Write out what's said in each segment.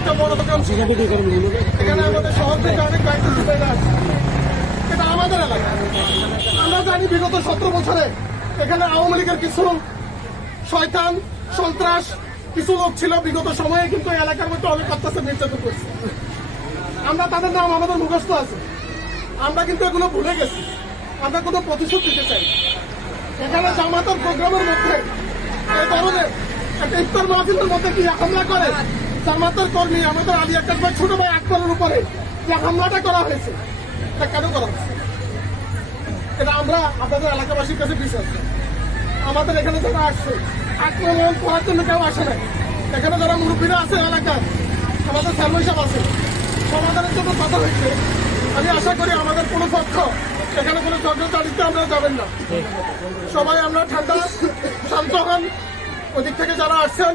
একটা বড় দোকান ছিল। এখানে আমাদের শহর থেকে অনেক বাইক আছে। এটা আমাদের এলাকা। আমরা জানি বিগত 17 বছরে এখানে আওয়ামী লীগের কিছু শয়তান সন্ত্রাস কিছু লোক ছিল। বিগত সময়ে কিন্তু এই এলাকার মধ্যে অনেক অত্যাচার নির্যাতন করছে। আমরা তাদের নাম আমাদের মুখস্থ আছে। আমরা কিন্তু এগুলো ভুলে গেছি। আমরা কোনো প্রতিশোধ দিতে চাই। এখানে জামাতের প্রোগ্রামের মধ্যে এই ধরনের একটা ইফতার মাহফিলের মধ্যে কি হামলা করে জামাতের কর্মী আমাদের আলী আক্তার ভাই ছোট ভাই আকবরের উপরে যে হামলাটা করা হয়েছে, এটা কেন করা হয়েছে? এটা আমরা আপনাদের এলাকাবাসীর কাছে বিশ্বাস করি। আমাদের এখানে যারা আসছে আক্রমণ করার জন্য কেউ আসে না। এখানে যারা মুরব্বীরা আছে এলাকার, আমাদের সার্ভে সাহেব আছে, সমাধানের জন্য কথা হয়েছে। আমি আশা করি আমাদের কোনো পক্ষ এখানে কোনো চক্রচারিতে আমরা যাবেন না। সবাই আমরা ঠান্ডা শান্ত হন। ওদিক থেকে যারা আসছেন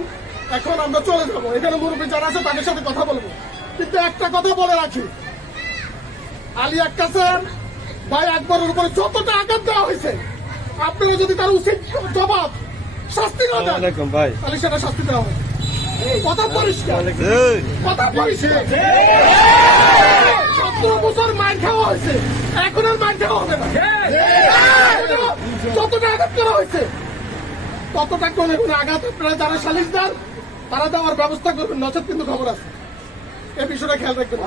এখন আমরা চলে যাবো। এখানে মুরব্বী যারা আছে তাদের সাথে কথা বলবো। কিন্তু একটা কথা বলে রাখি, আলী আক্তার ভাই আকবরের উপরে যতটা আঘাত দেওয়া হয়েছে, আপনারা যদি তার উচিত জবাব শাস্তি না দেন তাহলে সেটা শাস্তি দেওয়া হবে। কথা পরিষ্কার, কথা পরিষ্কার। 17 বছর মার খাওয়া হয়েছে, এখন আর মার খাওয়া হবে না। যতটা আঘাত করা হয়েছে ততটা কোনো আঘাত আপনারা যারা সালিশ দেন তারা দেওয়ার ব্যবস্থা করবেন, নচেত কিন্তু খবর আছে। এই বিষয়টা খেয়াল রাখবেন।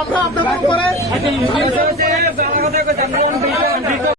আমরা আপনাদের উপরে